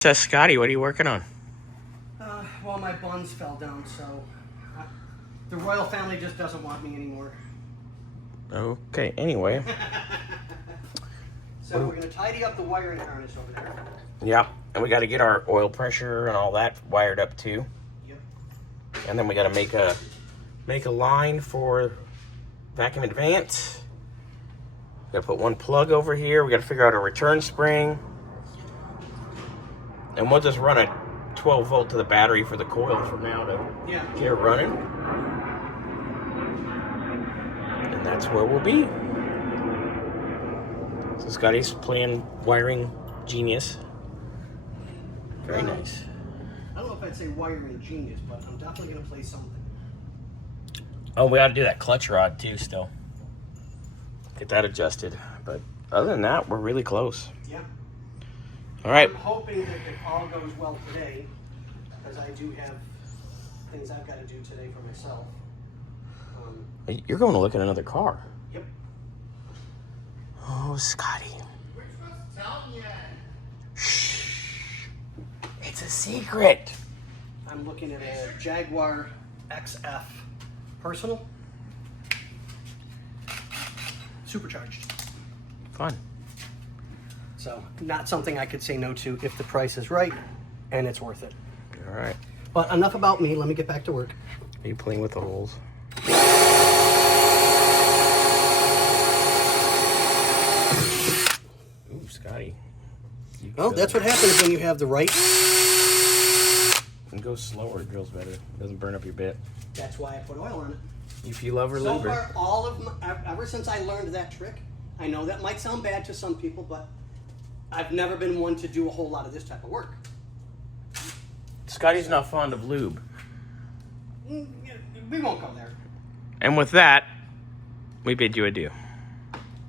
Scotty, what are you working on? Well, my buns fell down, so the royal family just doesn't want me anymore. Okay, anyway. So we're going to tidy up the wiring harness over there. Yeah, and we got to get our oil pressure and all that wired up too. Yep. And then we got to make a line for vacuum advance. We got to put one plug over here. We got to figure out a return spring. And we'll just run a 12 volt to the battery for the coil for now to get it running. And that's where we'll be. So Scotty's playing wiring genius. Very nice. I don't know if I'd say wiring genius, but I'm definitely going to play something. Oh, we got to do that clutch rod too still. Get that adjusted. But other than that, we're really close. Yeah. All right. I'm hoping that it all goes well today, because I do have things I've got to do today for myself. You're going to look at another car. Yep. Oh, Scotty. We're supposed to tell him yet. Shh. It's a secret. I'm looking at a Jaguar XF personal. Supercharged. Fun. So, not something I could say no to if the price is right and it's worth it. All right. But enough about me. Let me get back to work. Are you playing with the holes? Ooh, Scotty. Well, that's what happens when you have the right. And go slower, it drills better. It doesn't burn up your bit. That's why I put oil on it. If you love her, So luber. far, all of ever since I learned that trick, I know that might sound bad to some people, but I've never been one to do a whole lot of this type of work. Scotty's not fond of lube. We won't go there. And with that, we bid you adieu.